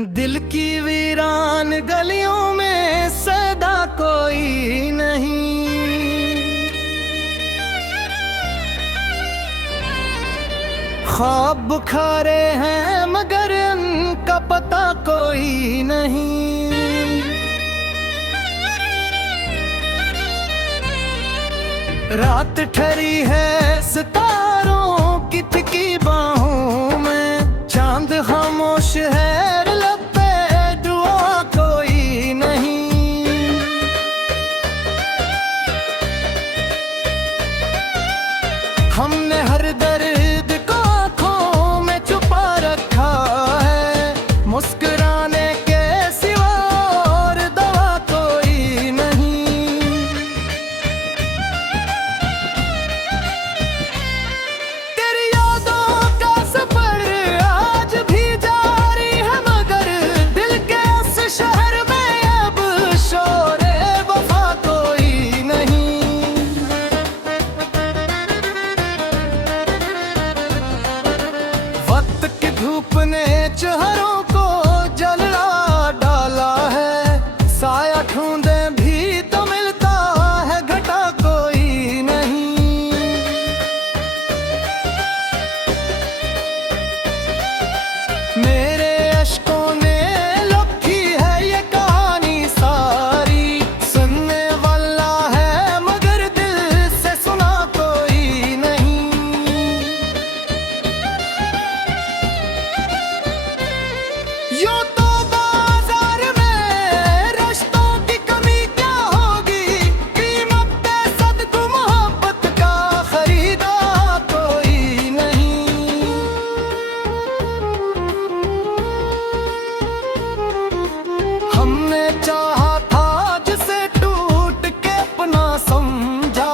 दिल की वीरान गलियों में सदा कोई नहीं। ख्वाब बुखारे हैं मगर उनका पता कोई नहीं। रात ठहरी है सितारों की थकी बाहों में, चांद खामोश है लब पे दुआ कोई नहीं। हमने हर दर्द को आँखों में छुपा रखा है, मुस्कुराने के सिवा और दवा कोई नहीं। तेरी यादों का सफर आज भी जारी है मगर दिल के इस शहर में अब शोरे वफा कोई नहीं। वक्त की धूप ने चेहरों को जला डाला है, साया ढूंढे भी तो मिलता है घटा कोई नहीं। मेरे अश्कों ने लिखी है ये कहानी सारी, सुनने वाला है मगर दिल से सुना कोई नहीं। यूं तो बाजार में रिश्तों की कमी क्या होगी, कीमत पे सदको मोहब्बत का खरीदा कोई नहीं। हमने चाहा था जिसे टूट के अपना समझा,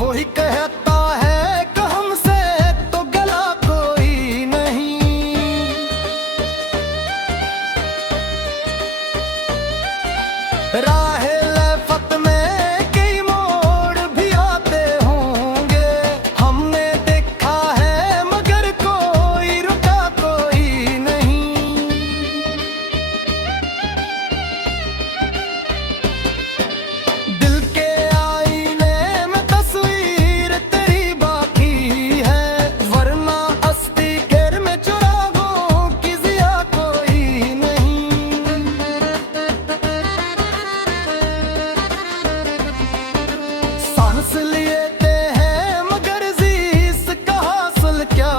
वही कहता है कि हमसे तो गला कोई नहीं। राहे लफ़त में कई मोड़ भी आते होंगे, हमने देखा है मगर कोई रुका कोई नहीं। दिल के आईने में तस्वीर तेरी बाकी है, वरना अस्ती घेर में चुरागों की जिया कोई नहीं। सांस लेते हैं मगर जीस का हासिल क्या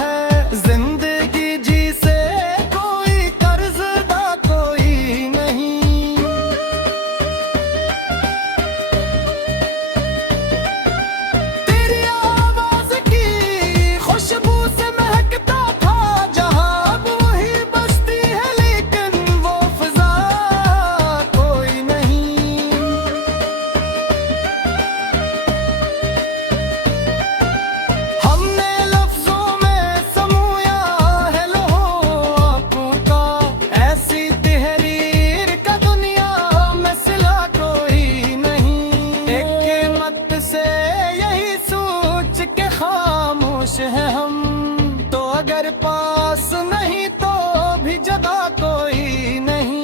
है, जिंदगी जी से कोई कर्जदा कोई नहीं। तेरी आवाज की खुशबू से महकता था जहां, अब वही बसती है लेकिन वो फिजा कोई नहीं। हमने लफ्जों में समूया है लौह आंखों का, ऐसी तहरीर का दुनिया में सिला कोई नहीं। एक मत से यही सोच के खामोश है हम, तो अगर पास नहीं तो भी जगह कोई नहीं।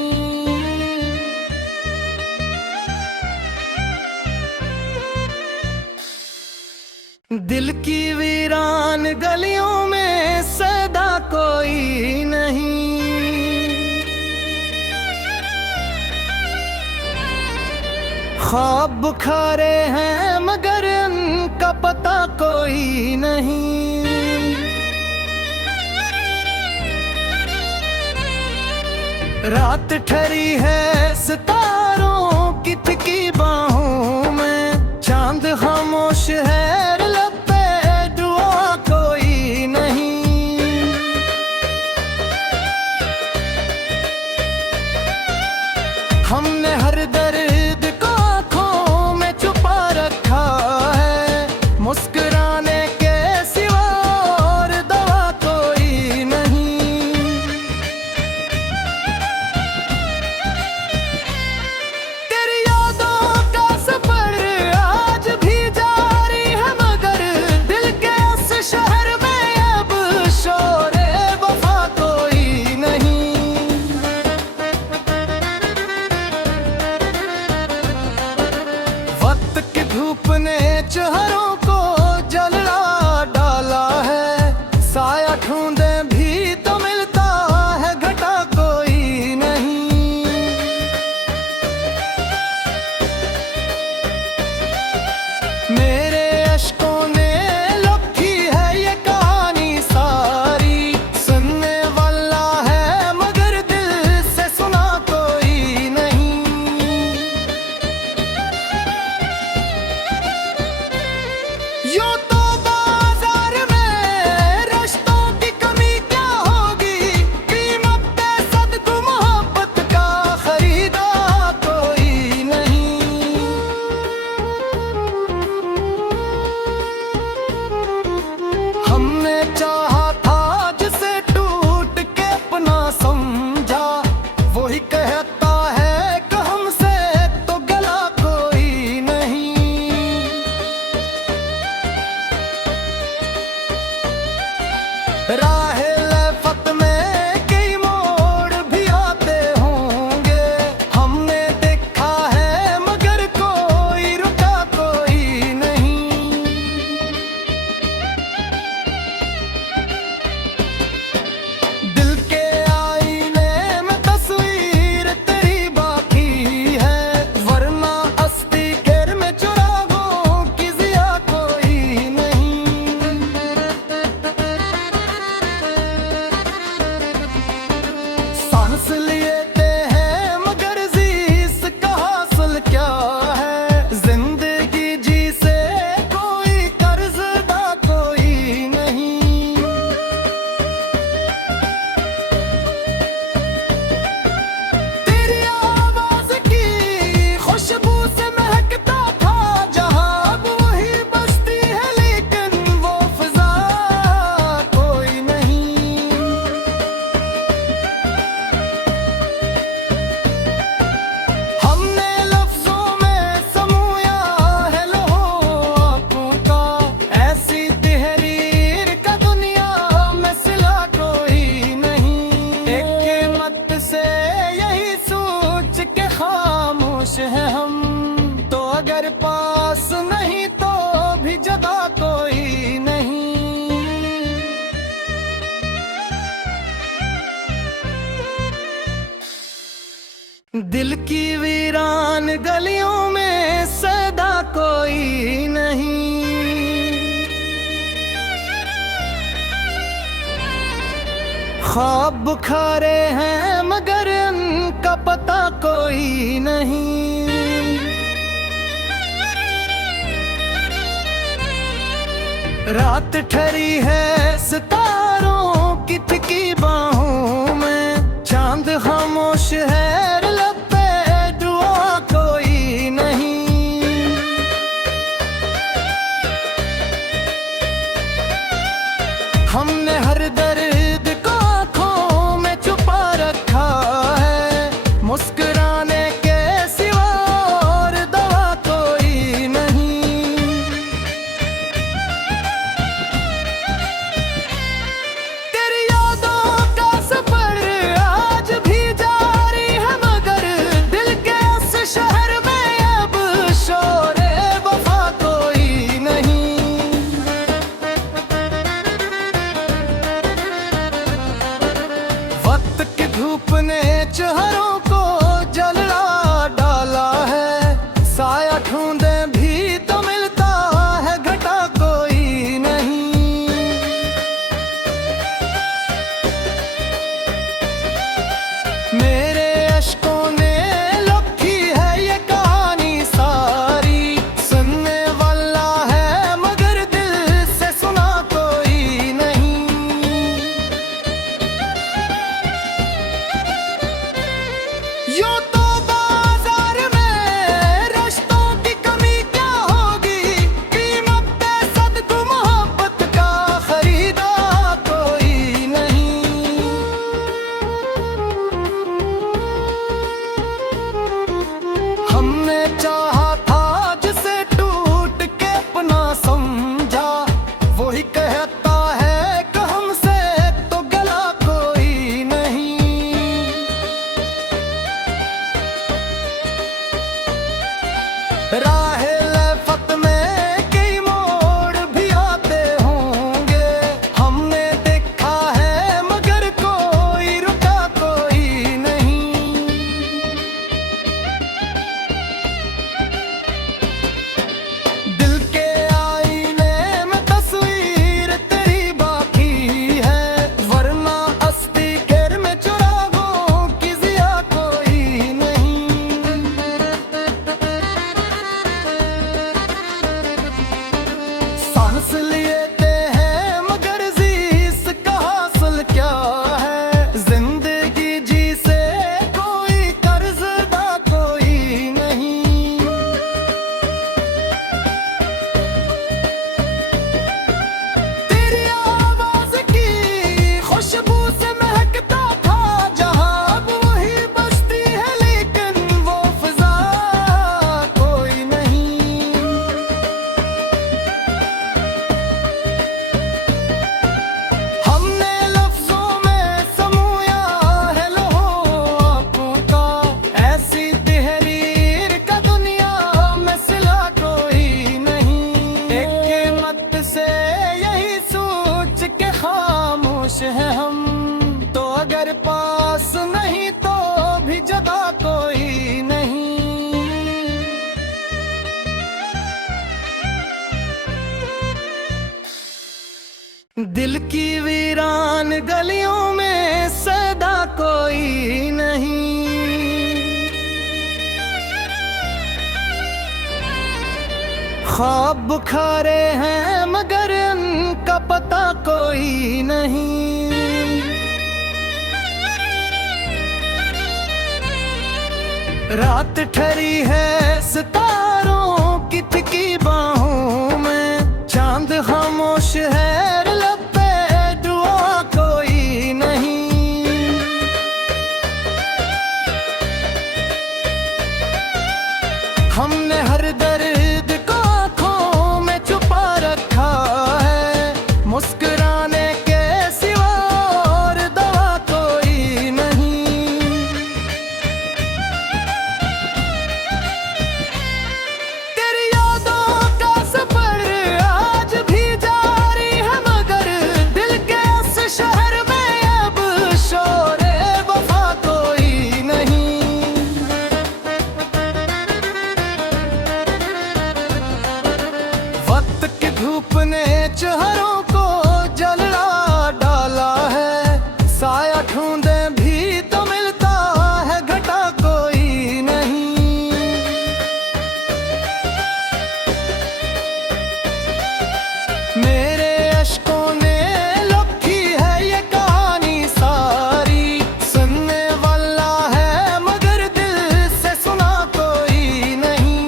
दिल की वीरान गलियों में सदा कोई नहीं। ख्वाब बुखारे हैं मगर उनका पता कोई नहीं। रात ठहरी है सितारों की थकी बाहों में, चांद खामोश है लब पे दुआ कोई नहीं। हमने हर दर्द को आँखों में छुपा रखा है, मुस्कुराने के सिवा और दवा कोई नहीं। तेरी यादों का चेहरों को जला डाला है। साया ढूंढे भी तो मिलता है घटा कोई नहीं। मेरे अश्कों ने लिखी है ये कहानी सारी, सुनने वाला है मगर दिल से सुना कोई नहीं। यूं तो बाजार में रिश्तों की कमी क्या होगी, कीमत पे सदको मोहब्बत का खरीदा कोई नहीं। हमने चाहा था जिसे टूट के अपना समझा, वही कहता है कि हमसे तो गला कोई नहीं। राहे लफ़त में कई मोड़ भी आते होंगे, हमने देखा है मगर कोई रुका कोई नहीं। दिल के आईने में तस्वीर तेरी बाकी है, वरना अस्ती घेर में चुरागों की जिया कोई नहीं। सांस लेते हैं मगर जीस का हासिल क्या है, जिंदगी जी से कोई कर्जदा कोई नहीं। तेरी आवाज की खुशबू से महकता था जहां, अब वही बसती है लेकिन वो फिजा कोई नहीं। हमने लफ्जों में समूया है लौह आंखों का, ऐसी तहरीर का दुनिया में सिला कोई नहीं। एक मत से यही सोच के खामोश है हम, तो अगर पास नहीं तो भी जगह कोई नहीं। दिल की वीरान गलियों में सदा कोई नहीं। ख्वाब बुखारे हैं मगर उनका पता कोई नहीं। रात ठहरी है सितारों की थकी बाहों में, चांद खामोश है लब पे दुआ कोई नहीं। हमने हर दर्द को आँखों में छुपा रखा है, मुस्कुराने के सिवा और दवा कोई नहीं। तेरी यादों का सफर आज भी जारी है मगर दिल के इस शहर में अब शोरे वफा कोई नहीं। वक्त की धूप ने चेहरों को जला डाला है, साया ढूंढे भी तो मिलता है घटा कोई नहीं। मेरे अश्कों ने लिखी है ये कहानी सारी, सुनने वाला है मगर दिल से सुना कोई नहीं। यूं तो बाजार में रिश्तों की कमी क्या होगी, कीमत पे सदको मोहब्बत का खरीदा कोई नहीं। हमने चाहा था जिसे टूट के अपना समझा, वही कहता है कि हमसे तो गला कोई नहीं। गलियों में सदा कोई नहीं। ख्वाब बुखारे हैं मगर उनका पता कोई नहीं। रात ठहरी है सितारों की थिकी बाहों में, चांद खामोश है लब पे दुआ कोई नहीं। हमने हर दर्द को आंखों में छुपा रखा है, मुस्कुराने के सिवा और दवा कोई नहीं। धूप ने चेहरों को जला डाला है, साया ढूंढे भी तो मिलता है घटा कोई नहीं। मेरे अश्कों ने लिखी है ये कहानी सारी, सुनने वाला है मगर दिल से सुना कोई नहीं।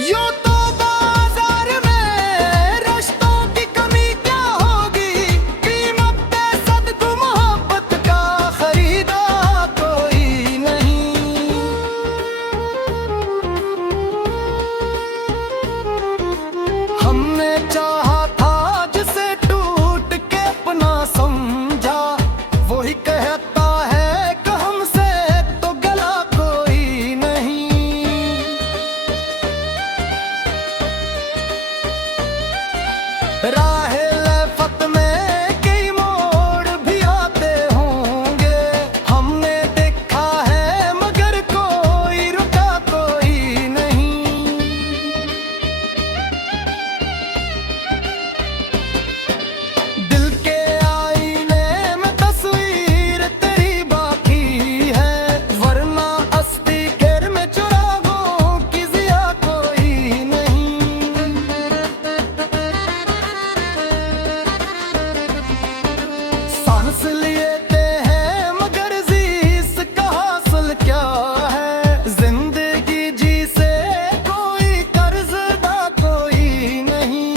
यूं तो बाजार में रिश्तों की कमी क्या होगी, कीमत पे सदको मोहब्बत का खरीदा कोई नहीं। हमने चाहा था जिसे टूट के अपना समझा, वही कहता है कि हमसे तो गला कोई नहीं। राहे लफ़त में कई मोड़ भी आते होंगे, हमने देखा है मगर कोई रुका कोई नहीं। दिल के आईने में तस्वीर तेरी बाकी है, वरना अस्ती घेर में चुरागों की जिया कोई नहीं। सांस लेते हैं मगर जीस का हासिल क्या है, जिंदगी जी से कोई कर्जदा कोई नहीं।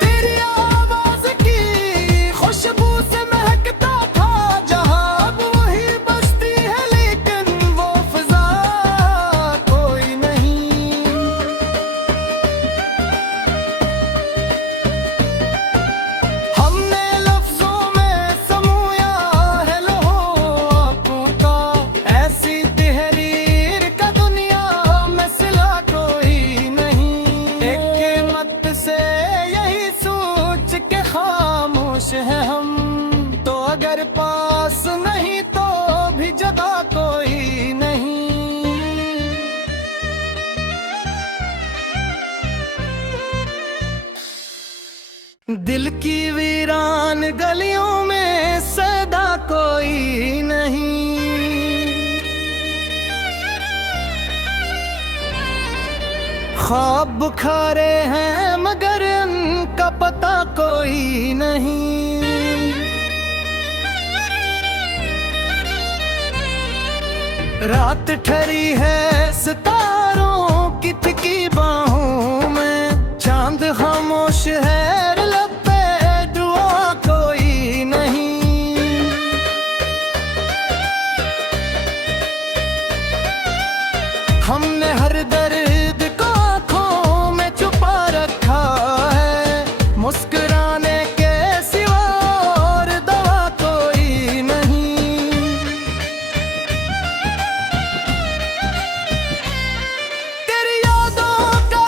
तेरी आवाज की खुशबू से महकता था जहां, अब वही बसती है लेकिन वो फिजा कोई नहीं। हमने लफ्जों में समूया है लौह आंखों का, ऐसी तहरीर का दुनिया में सिला कोई नहीं। एक मत से यही सोच के खामोश है हम, तो अगर पास नहीं तो भी जगह कोई नहीं। दिल की वीरान गलियों में सदा कोई नहीं। ख्वाब बुखारे हैं मगर उनका पता कोई नहीं। रात ठहरी है सितारों की थिकी बाहों में, चांद खामोश है लब पे दुआ कोई नहीं। हमने हर दर्द को आंखों में छुपा रखा है, मुस्कुराने के सिवा और दवा कोई नहीं। तेरी यादों का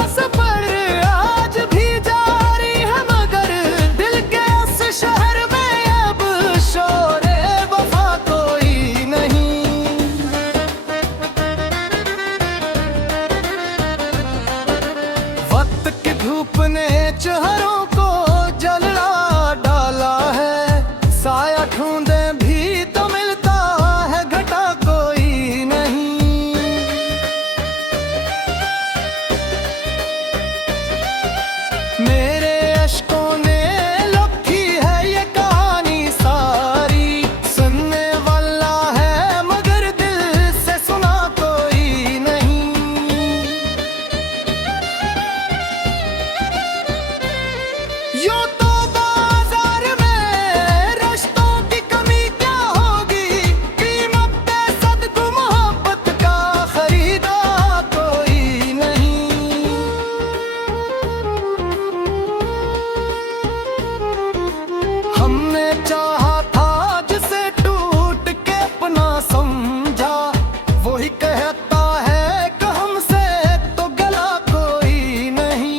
अपने चेहरों को जला डाला है। साया ढूंढे भी तो मिलता है घटा कोई नहीं। मेरे अश्कों ने लिखी है ये कहानी सारी। सुनने वाला है मगर दिल से सुना कोई नहीं। यूं तो बाजार में रिश्तों की कमी क्या होगी, कीमत पे सदको मोहब्बत का खरीदा कोई नहीं। हमने चाहा था जिसे टूट के अपना समझा, वही कहता है कि हमसे तो गला कोई नहीं।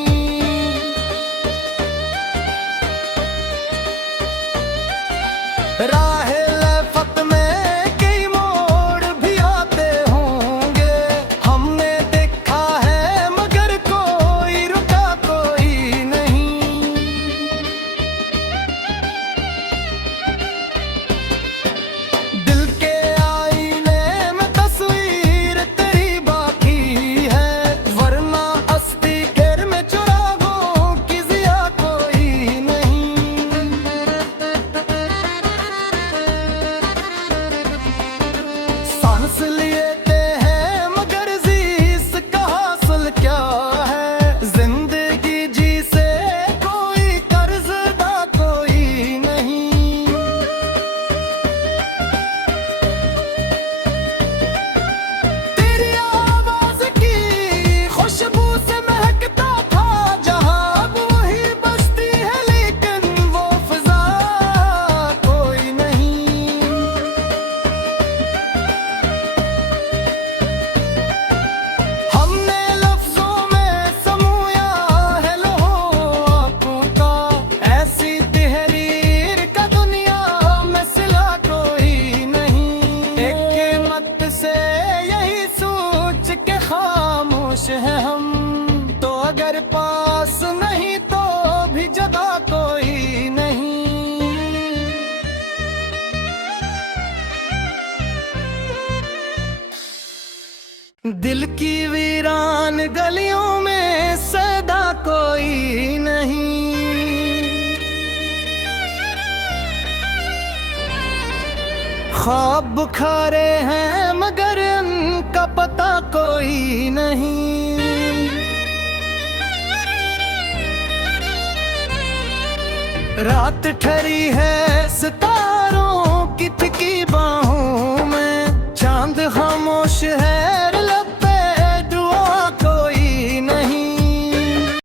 राहे लफ़त में कई मोड़ भी आते होंगे, हमने देखा है मगर कोई रुका कोई नहीं। दिल के आईने में तस्वीर तेरी बाकी है, वरना अस्ती घेर में चुरागों की जिया कोई नहीं। सांस लेते हैं मगर जीस का हासिल क्या है, जिंदगी जी से कोई कर्जदा कोई नहीं। तेरी आवाज की खुशबू से महकता था जहां, अब वही बसती है लेकिन वो फिजा कोई नहीं। हमने लफ्जों में समूया है लौह आंखों का, ऐसी तहरीर का दुनिया में सिला कोई नहीं। एक मत से यही सोच के खामोश है हम, तो अगर पास नहीं तो भी जगह कोई नहीं। दिल की वीरान गलियों में सदा कोई नहीं। ख्वाब बुखारे हैं मगर उनका पता कोई नहीं। रात ठहरी है सितारों की फिकी बाहों